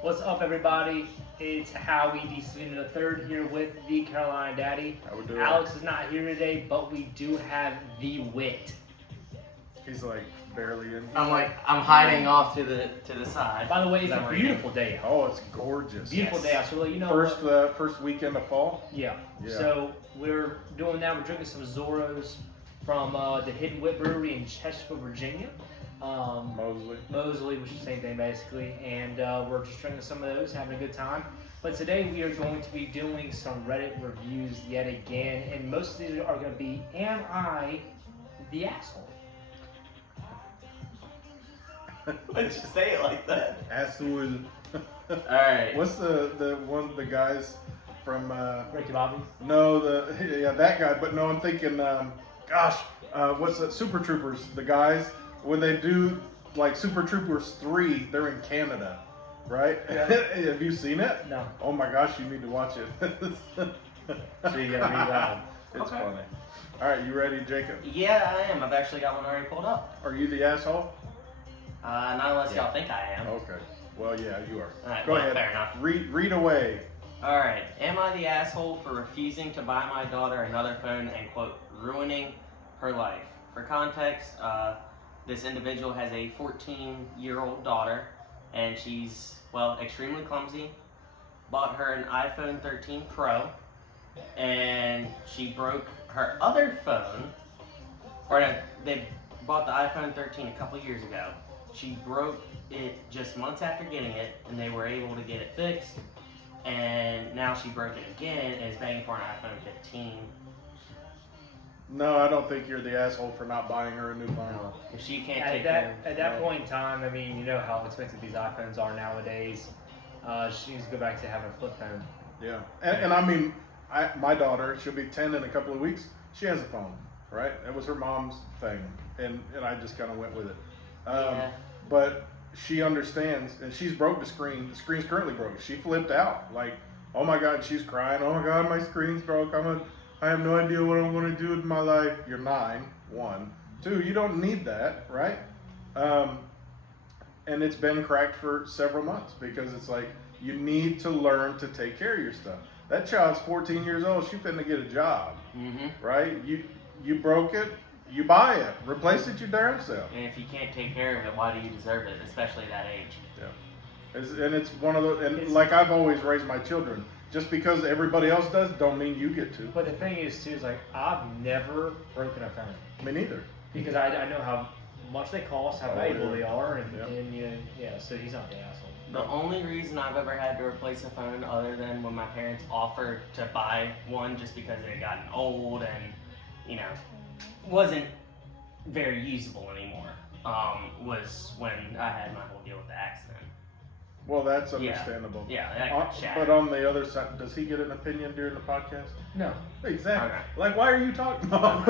What's up, everybody? It's Howie D. Selena III here with the Carolina Daddy. How we doing? Alex is not here today, but we do have the wit. He's like barely in. I'm hiding off to the side. By the way, it's That a we're beautiful day out. Oh, it's gorgeous. Beautiful Yes. day out. So, you know, First weekend of fall. yeah. Yeah. So we're doing that. We're drinking some Zorros from the Hidden Wit Brewery in Chesterfield, Virginia. Mosley, which is the same thing basically, and we're just drinking some of those, having a good time. But today we are going to be doing some Reddit reviews yet again, and most of these are going to be, am I the asshole? Why'd you say it like that? Asshole. Alright. What's the guys from? Ricky Bobby? No, that guy. But no, I'm thinking. What's that? Super Troopers. The guys when they do like Super Troopers 3, they're in Canada, right? Yeah. Have you seen it? No. Oh my gosh, you need to watch it. So you gotta read that. It's Okay. funny. All right, you ready, Jacob? Yeah, I am. I've actually got one already pulled up. Are you the asshole? Not unless y'all think I am. Okay. Well, yeah, you are. Alright, Go well, ahead. fair enough. Read away. Alright. Am I the asshole for refusing to buy my daughter another phone and, quote, ruining her life? For context, this individual has a 14-year-old daughter, and she's, well, extremely clumsy. Bought her an iPhone 13 Pro, and she broke her other phone, or no, they bought the iPhone 13 a couple years ago. She broke it just months after getting it, and they were able to get it fixed, and now she broke it again and is begging for an iPhone 15. No, I don't think you're the asshole for not buying her a new phone. If she can't At take that care point in time, I mean, you know how expensive these iPhones are nowadays. She needs to go back to having a flip phone. Yeah, and I mean, my daughter, she'll be 10 in a couple of weeks. She has a phone, right? It was her mom's thing, and I just kind of went with it. Yeah. But she understands, and she's broke the screen. The screen's currently broke. She flipped out, like, oh my God, she's crying. Oh my God, my screen's broke. I have no idea what I'm going to do with my life. You're 9, 1. 2, you don't need that, right? And it's been cracked for several months because it's like, you need to learn to take care of your stuff. That child's 14 years old. She's finna get a job, right? You broke it, you buy it. Replace it your darn self. And if you can't take care of it, why do you deserve it, especially at that age? Yeah. It's one of those, and like I've always raised my children, just because everybody else does, don't mean you get to. But the thing is, too, is like, I've never broken a phone. Me neither. Because I know how much they cost, how valuable yeah. they are, and, Yeah. and you know, yeah, so he's not the asshole. The only reason I've ever had to replace a phone, other than when my parents offered to buy one just because it had gotten old and, you know, wasn't very usable anymore, was when I had my whole deal with the accident. Well, that's understandable. Yeah, that got But shattered. on the other side, does he get an opinion during the podcast? No. Exactly. Okay. Like, why are you talking? I'm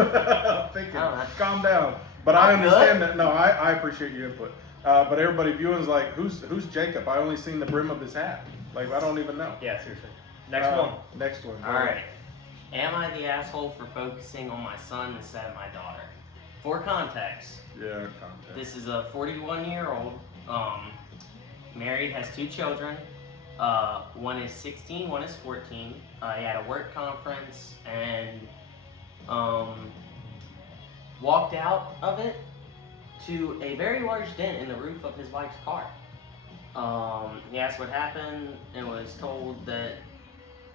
thinking, I don't know. calm down. But I I'm understand good. that. No, I appreciate your input. But everybody viewing's like, who's Jacob? I only seen the brim of his hat. Like, I don't even know. Yeah, seriously. Next one. Next one. All right. Am I the asshole for focusing on my son instead of my daughter? For context, Yeah, contact. this is a 41-year-old, married, has 2 children. One is 16, one is 14. He had a work conference and walked out of it to a very large dent in the roof of his wife's car. He asked what happened and was told that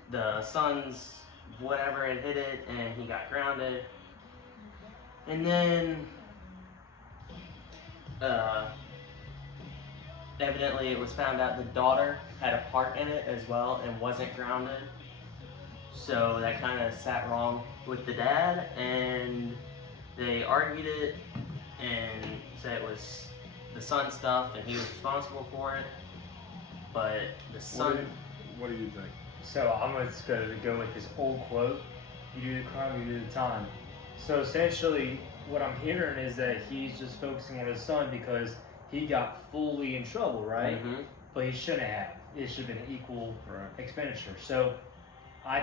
the son's whatever had hit it and he got grounded. And then evidently it was found out the daughter had a part in it as well and wasn't grounded. So that kind of sat wrong with the dad, and they argued it and said it was the son's stuff and he was responsible for it. But the son... What do you think? So I'm just going to go with this old quote: "You do the crime, you do the time." So essentially, what I'm hearing is that he's just focusing on his son because he got fully in trouble, right? Mhm. But he shouldn't have. It should have been an equal Right. expenditure. So I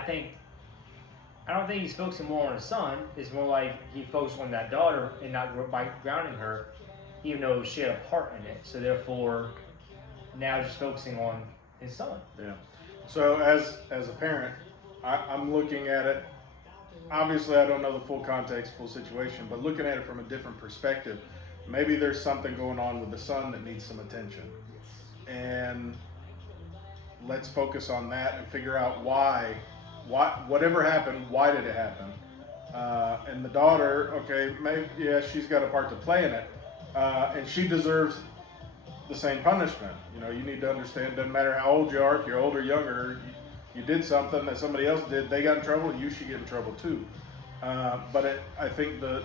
don't think he's focusing more on his son. It's more like he focused on that daughter and not by grounding her, even though she had a part in it. So therefore, now just focusing on his son. Yeah. So as a parent, I'm looking at it. Obviously, I don't know the full context, full situation, but looking at it from a different perspective, maybe there's something going on with the son that needs some attention, and let's focus on that and figure out why whatever happened, why did it happen? And the daughter, okay, maybe she's got a part to play in it, and she deserves the same punishment. You know, you need to understand. Doesn't matter how old you are, if you're older, or younger. You did something that somebody else did, they got in trouble, you should get in trouble too. But I think the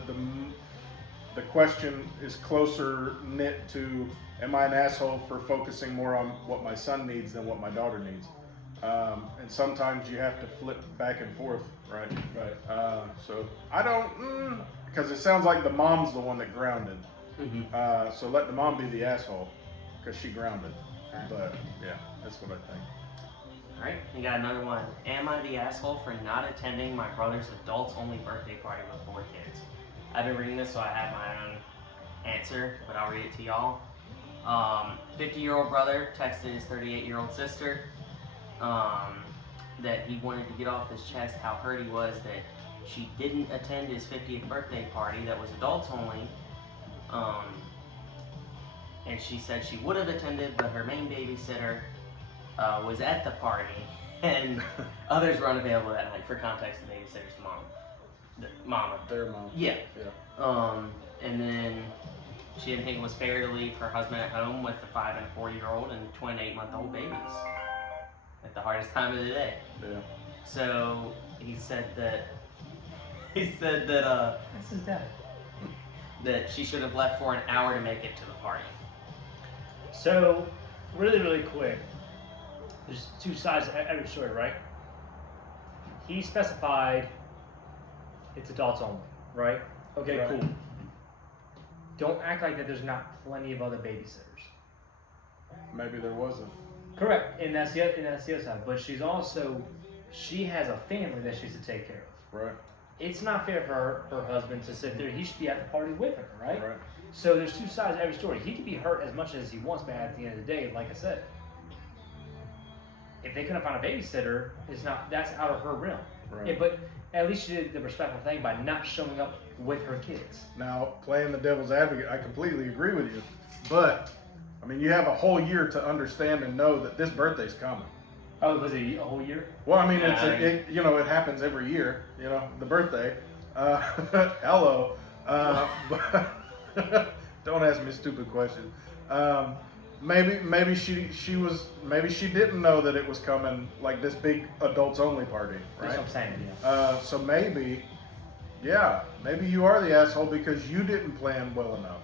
question is closer knit to, am I an asshole for focusing more on what my son needs than what my daughter needs? And sometimes you have to flip back and forth, right? Right. So I don't, because it sounds like the mom's the one that grounded. Mm-hmm. So let the mom be the asshole, because she grounded. But yeah, that's what I think. Alright, you got another one. Am I the asshole for not attending my brother's adults-only birthday party with 4 kids? I've been reading this, so I have my own answer, but I'll read it to y'all. 50-year-old brother texted his 38-year-old sister that he wanted to get off his chest how hurt he was that she didn't attend his 50th birthday party that was adults only. And she said she would have attended, but her main babysitter was at the party, and others were unavailable that night. For context, the babysitter's mama. Their mom. Yeah. And then she didn't think it was fair to leave her husband at home with the 5 and 4-year-old and 2 and 8-month-old babies at the hardest time of the day. Yeah. So he said that That's his dad. that she should have left for an hour to make it to the party. So, really quick, there's 2 sides to every story, right? He specified it's adults only, right? Okay, Right. cool. Don't act like that there's not plenty of other babysitters. Maybe there wasn't. Correct, and that's the other side. But she has a family that she has to take care of. Right. It's not fair for her husband to sit there. He should be at the party with her, right? Right. So there's 2 sides to every story. He can be hurt as much as he wants, but at the end of the day, like I said, if they couldn't find a babysitter, that's out of her realm. Right. Yeah, but at least she did the respectful thing by not showing up with her kids. Now, playing the devil's advocate, I completely agree with you. But, I mean, you have a whole year to understand and know that this birthday's coming. Oh, was it a whole year? Well, I mean, Yeah, it happens every year, the birthday. Hello. But don't ask me stupid questions. Maybe she didn't know that it was coming, like this big adults only party, right? That's what I'm saying. Yeah. So maybe you are the asshole because you didn't plan well enough.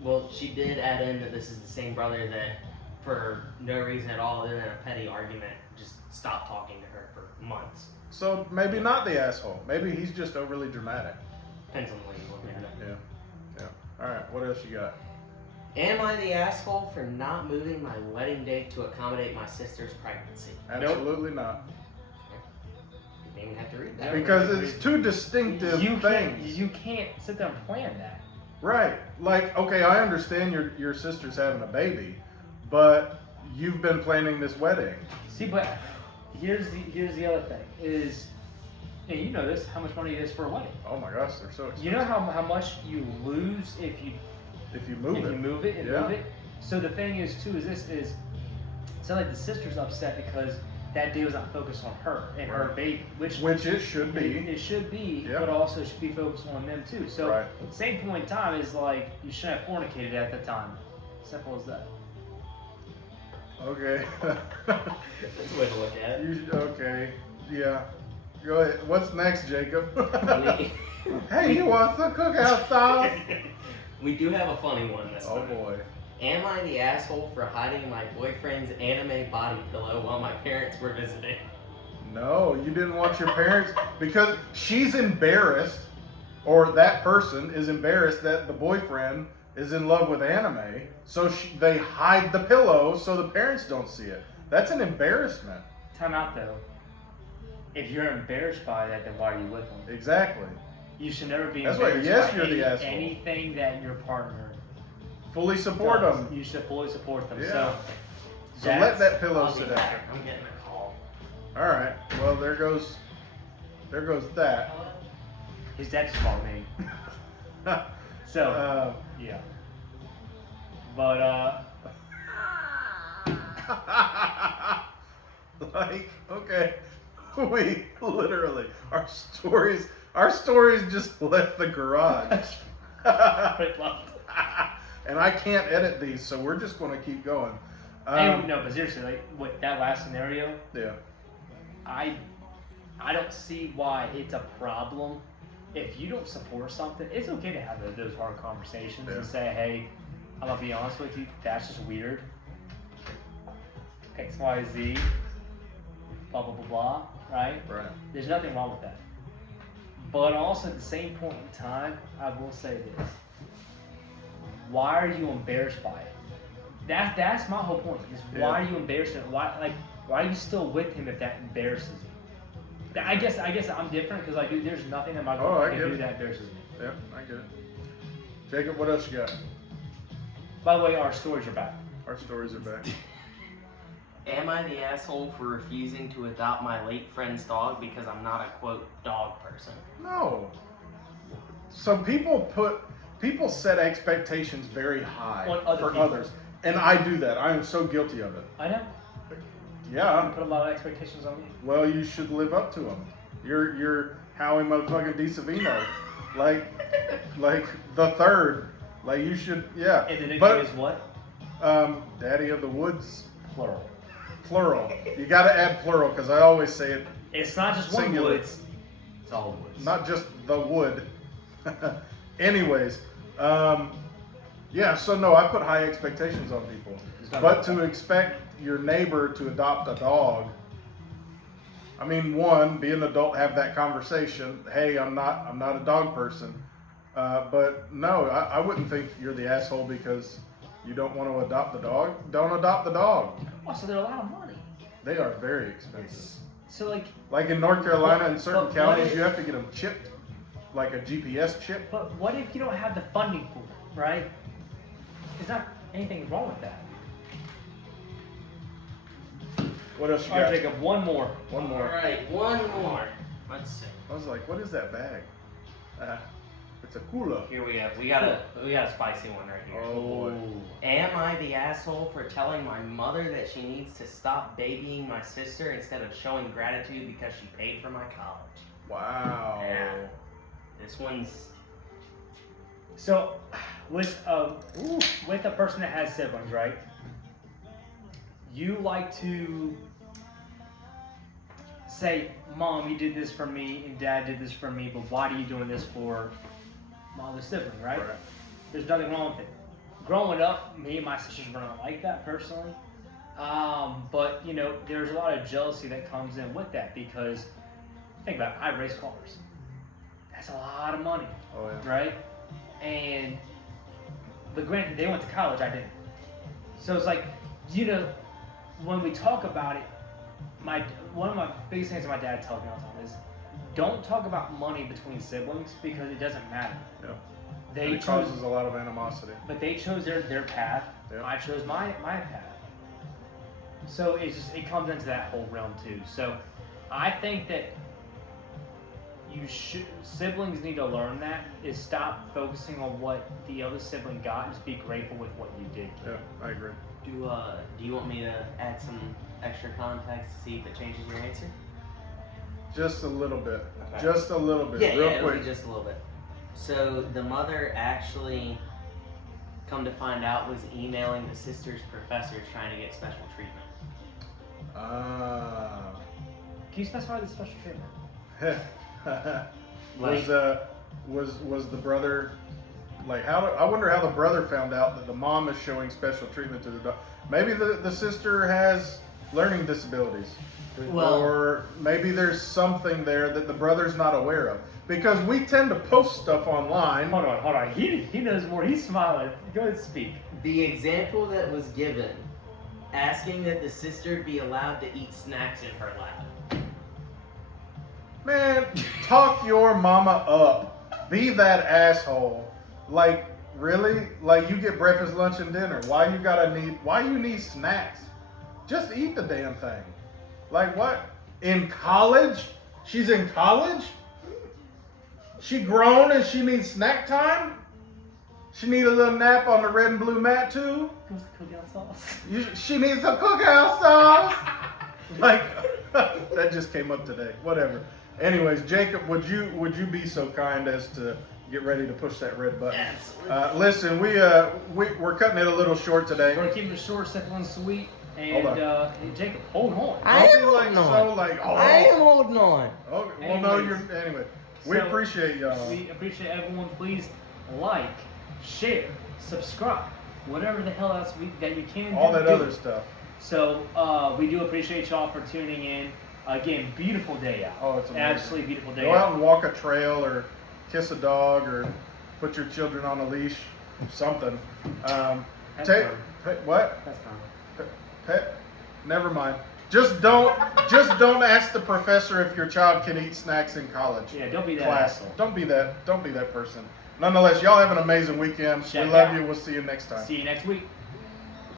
Well, she did add in that this is the same brother that, for no reason at all, other than a petty argument, just stopped talking to her for months. So maybe not the asshole. Maybe he's just overly dramatic. Depends on the way you look at it. Yeah. All right. What else you got? Am I the asshole for not moving my wedding date to accommodate my sister's pregnancy? Absolutely not. You didn't even have to read that. Because it's two distinctive things. You can't sit there and plan that. Right. Like, okay, I understand your sister's having a baby, but you've been planning this wedding. See, but here's the other thing is, and you know this, how much money it is for a wedding. Oh my gosh, they're so expensive. You know how much you lose if you move you move it and Yeah. move it. So the thing is too it's not like the sister's upset because that day was not focused on her and her Right. baby, which it should be. It should be, Yeah. but also should be focused on them too. So Right. same point in time is like you shouldn't have fornicated at the time. Simple as that. Okay. That's a way to look at it. Okay. Yeah. Go ahead. What's next, Jacob? We- Hey, you want some cookout sauce? We do have a funny one this Oh time. boy. Am I the asshole for hiding my boyfriend's anime body pillow while my parents were visiting? No, you didn't want your parents because she's embarrassed, or that person is embarrassed that the boyfriend is in love with anime, so they hide the pillow so the parents don't see it. That's an embarrassment. Time out though. If you're embarrassed by that, then why are you with them? Exactly. You should never be That's why, embarrassed yes, by you're the asshole. anything that your partner Fully support does. them. You should fully support them. Yeah. So let that pillow I'll be sit out back. there. I'm getting a call. All right. Well, there goes that. His dad just called me. So yeah. But like, okay, we literally our stories just left the garage. And I can't edit these, so we're just going to keep going. no, but seriously, like with that last scenario, Yeah. I don't see why it's a problem. If you don't support something, it's okay to have those hard conversations and say, hey, I'm gonna be honest with you, that's just weird. X, Y, Z, blah blah blah blah, right? Right. There's nothing wrong with that. But also at the same point in time, I will say this. Why are you embarrassed by it? That's my whole point. Is why are you embarrassed? Why are you still with him if that embarrasses you? I guess I'm different because like, dude, there's nothing that my girlfriend can do that embarrasses me. Yeah, I get it. Jacob, what else you got? By the way, our stories are back. Our stories are back. Am I the asshole for refusing to adopt my late friend's dog because I'm not a quote dog person? No. So people set expectations very high On other for people. others, and I do that. I am so guilty of it. I know. Yeah. You put a lot of expectations on me. Well, you should live up to them. You're Howie motherfucking DiSavino, like the third. Like you should, yeah. And the nickname But is what? Daddy of the Woods, Plural. plural. You got to add plural because I always say it. It's not just one Singular. woods. It's all woods. Not just the wood. Anyways, yeah. So no, I put high expectations on people, but to expect your neighbor to adopt a dog. I mean, one, be an adult, have that conversation. Hey, I'm not a dog person. But no, I wouldn't think you're the asshole because you don't want to adopt the dog. Don't adopt the dog. Also, they're a lot of money. They are very expensive. So Like in North Carolina, in certain but counties, what if- you have to get them chipped, like a GPS chip. But what if you don't have the funding for it, right? There's not anything wrong with that. What else you All right, got? Jacob, one more. One more. Alright, one more. Let's see. I was like, what is that bag? It's a cooler. Here we go. We got a spicy one right here. Oh boy. Am I the asshole for telling my mother that she needs to stop babying my sister instead of showing gratitude because she paid for my college? Wow. Yeah. This one's So, with a person that has siblings, right? You like to say, "Mom, you did this for me, and Dad did this for me, but why are you doing this for my other sibling?" Right? Right. There's nothing wrong with it. Growing up, me and my sisters were not like that personally, but you know, there's a lot of jealousy that comes in with that because think about it, I race cars. That's a lot of money. Oh yeah. Right? But granted, they went to college, I didn't. So it's like, you know, when we talk about it, one of my biggest things that my dad tells me all the time is, don't talk about money between siblings because it doesn't matter. Yeah. It causes a lot of animosity. But they chose their path. Yeah. I chose my path. So it comes into that whole realm too. So I think that siblings need to learn that is stop focusing on what the other sibling got and just be grateful with what you did. Yeah, I agree. Do you want me to add some extra context to see if it changes your answer? Just a little bit. Okay. Just a little bit. Yeah, Real it'll be quick. just a little bit. So the mother actually, come to find out, was emailing the sister's professors trying to get special treatment. Can you specify the special treatment? Was the brother like I wonder how the brother found out that the mom is showing special treatment to the dog. Maybe the sister has learning disabilities. Well- or maybe there's something there that the brother's not aware of. Because we tend to post stuff online. Hold on. He knows more. He's smiling. Go ahead and speak. The example that was given, asking that the sister be allowed to eat snacks in her lap. Man, talk your mama up. Be that asshole. Like, really? Like, you get breakfast, lunch, and dinner. Why you need snacks? Just eat the damn thing. Like what? In college? She's in college? She grown and she needs snack time? She need a little nap on the red and blue mat too? Cookout sauce. She needs a cookout sauce? Like, that just came up today. Whatever. Anyways, Jacob, would you be so kind as to get ready to push that red button? Absolutely. Listen, we're cutting it a little short today. We're keeping it short, simple, and sweet. Hold And hey, Jacob, hold on. I Don't am be like holding on. so like, oh. I am holding on. Okay, well, no, Anyways. anyway. We So, appreciate y'all. We appreciate everyone. Please like, share, subscribe, whatever the hell else that you can do. All that do other it. stuff. So we do appreciate y'all for tuning in. Again, beautiful day out. Oh, it's amazing. Absolutely beautiful day Go out out. and walk a trail or kiss a dog or put your children on a leash. Something. That's Take fine. what? That's fine. Pet? Never mind. Just don't ask the professor if your child can eat snacks in college. Yeah, don't be that Class. asshole. Don't be that person. Nonetheless, y'all have an amazing weekend. Check we love out. you. We'll see you next time. See you next week.